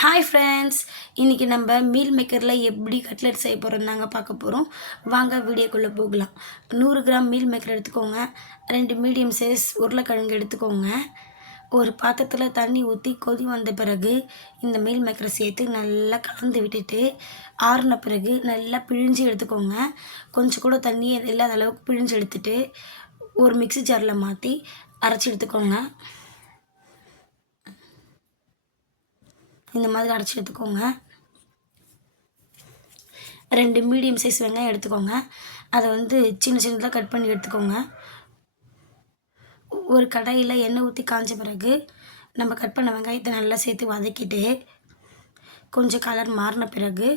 Hi friends, இன்றைக்கி நம்ம meal மேக்கரில் எப்படி கட்லெட் செய்ய போகிறோம் தாங்க பார்க்க போகிறோம். வாங்க வீடியோக்குள்ளே போகலாம். 100 கிராம் மீல் மேக்கர் எடுத்துக்கோங்க. 2 மீடியம் சைஸ் உருளைக்கிழங்கு எடுத்துக்கோங்க. ஒரு பாத்திரத்தில் தண்ணி ஊற்றி கொதி வந்த பிறகு இந்த மீல் மேக்கரை சேர்த்து நல்லா கலந்து விட்டுட்டு ஆறின பிறகு நல்லா பிழிஞ்சு எடுத்துக்கோங்க. கொஞ்சம் கூட தண்ணி இல்லாத அளவுக்கு பிழிஞ்சு எடுத்துட்டு ஒரு மிக்ஸி ஜாரில் மாற்றி அரைச்சி எடுத்துக்கோங்க. இந்த மாதிரி அரைச்சி எடுத்துக்கோங்க. 2 மீடியம் சைஸ் வெங்காயம் எடுத்துக்கோங்க. அதை சின்ன சின்னதாக கட் பண்ணி எடுத்துக்கோங்க. ஒரு கடாயில் எண்ணெய் ஊற்றி காய்ஞ்ச பிறகு நம்ம கட் பண்ண வெங்காயத்தை நல்லா சேர்த்து வதக்கிட்டு கொஞ்சம் கலர் மாறின பிறகு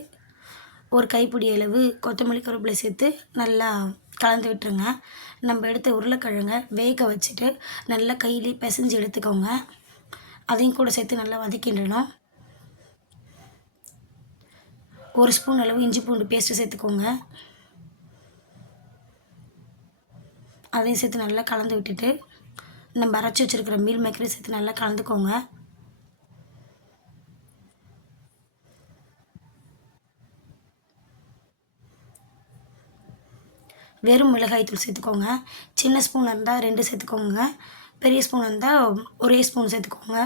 ஒரு கைப்பிடி அளவு கொத்தமல்லி கருவேப்பிலை சேர்த்து நல்லா கலந்து விட்டுருங்க. நம்ம எடுத்த உருளைக்கிழங்கை வேக வச்சுட்டு நல்லா கையிலே பிசைஞ்சு எடுத்துக்கோங்க. அதையும் கூட சேர்த்து நல்லா வதக்கிடணும். 1 ஸ்பூன் அளவு இஞ்சி பூண்டு பேஸ்ட்டு சேர்த்துக்கோங்க. அதையும் சேர்த்து நல்லா கலந்து விட்டுட்டு நம்ம அரைச்சி வச்சுருக்கிற மீல் மேக்கரையும் சேர்த்து நல்லா கலந்துக்கோங்க. வெறும் மிளகாய்த்தூள் சேர்த்துக்கோங்க. சின்ன ஸ்பூன் இருந்தால் 2 சேர்த்துக்கோங்க. பெரிய ஸ்பூன் இருந்தால் 1 ஸ்பூன் சேர்த்துக்கோங்க.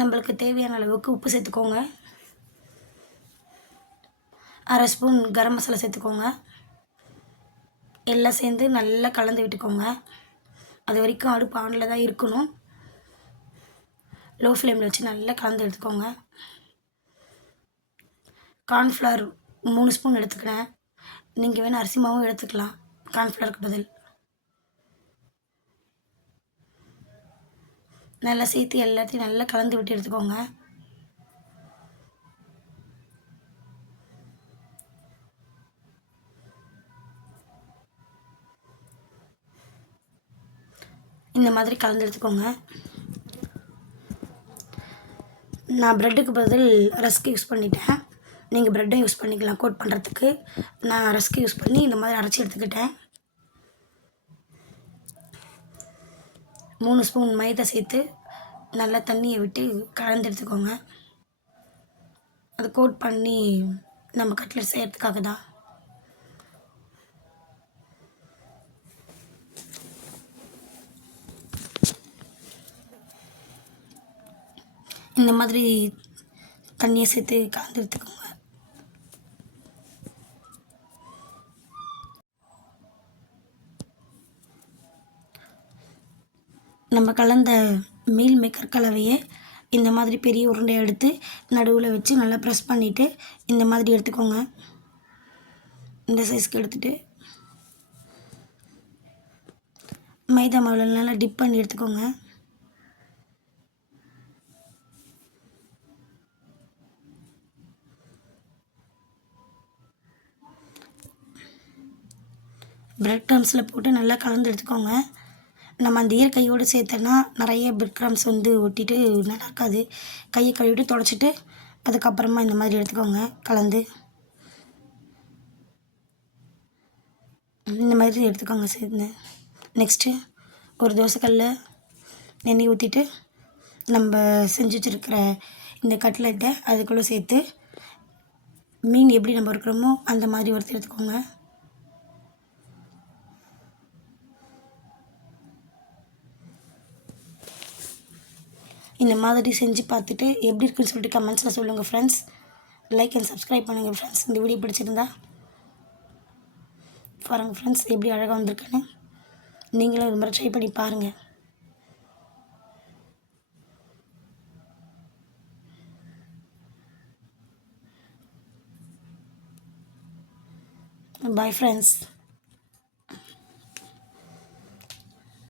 நம்மளுக்கு தேவையான அளவுக்கு உப்பு சேர்த்துக்கோங்க. 1/2 ஸ்பூன் கரம் மசாலா சேர்த்துக்கோங்க. எல்லாம் சேர்ந்து நல்லா கலந்து விட்டுக்கோங்க. அது வரைக்கும் அடுப்பு ஆனில் தான் இருக்கணும். லோ ஃப்ளேமில் வச்சு நல்லா கலந்து எடுத்துக்கோங்க. கார்ன்ஃப்ளவர் 3 ஸ்பூன் எடுத்துக்கிறேன். நீங்கள் வேணால் அரிசி மாவும் எடுத்துக்கலாம் கார்ன்ஃப்ளவருக்கு பதில். நல்லா சேர்த்து எல்லாத்தையும் நல்லா கலந்து விட்டு எடுத்துக்கோங்க. இந்த மாதிரி கலந்து எடுத்துக்கோங்க. நான் ப்ரெட்டுக்கு பதில் ரஸ்க் யூஸ் பண்ணிட்டேன். நீங்கள் ப்ரெட்டும் யூஸ் பண்ணிக்கலாம் கோட் பண்ணுறதுக்கு. நான் ரஸ்க் யூஸ் பண்ணி இந்த மாதிரி அரைச்சி எடுத்துக்கிட்டேன். 3 ஸ்பூன் மைதா சேர்த்து நல்லா தண்ணியை விட்டு கலந்து எடுத்துக்கோங்க. அது கோட் பண்ணி நம்ம கட்லெட் செய்கிறதுக்காக தான். இந்த மாதிரி தண்ணியை சேர்த்து கலந்து எடுத்துக்கோங்க. நம்ம கலந்த மீல் மேக்கர் கலவையை இந்த மாதிரி பெரிய உருண்டையை எடுத்து நடுவில் வச்சு நல்லா ப்ரெஸ் பண்ணிவிட்டு இந்த மாதிரி எடுத்துக்கோங்க. இந்த சைஸ்க்கு எடுத்துகிட்டு மைதா மாவில் நல்லா டிப் பண்ணி எடுத்துக்கோங்க. பிரெட் க்ரம்ஸில் போட்டு நல்லா கலந்து எடுத்துக்கோங்க. நம்ம அந்த கையோடு சேர்த்தோன்னா நிறைய பிரெட் க்ரம்ஸ் ஒட்டிட்டு நல்லா இருக்காது. கையை கழுவிட்டு தொடச்சிட்டு அதுக்கப்புறமா இந்த மாதிரி எடுத்துக்கோங்க கலந்து. இந்த மாதிரி எடுத்துக்கோங்க சேர்ந்து. நெக்ஸ்ட்டு ஒரு தோசைக்கல்ல எண்ணெய் ஊற்றிட்டு நம்ம செஞ்சு வச்சுருக்கிற இந்த கட்லெட்டை அதுக்குள்ளே சேர்த்து மீன் எப்படி நம்ம இருக்கிறோமோ அந்த மாதிரி வறுத்து எடுத்துக்கோங்க. இந்த மாதிரி செஞ்சு பார்த்துட்டு எப்படி இருக்குன்னு சொல்லிட்டு கமெண்ட்ஸில் சொல்லுங்கள் ஃப்ரெண்ட்ஸ். லைக் அண்ட் சப்ஸ்கிரைப் பண்ணுங்கள் ஃப்ரெண்ட்ஸ். இந்த வீடியோ பிடிச்சிருந்தா பாருங்கள் ஃப்ரெண்ட்ஸ், எப்படி அழகாக வந்திருக்குன்னு. நீங்களும் ஒரு முறை ட்ரை பண்ணி பாருங்கள். Bye friends.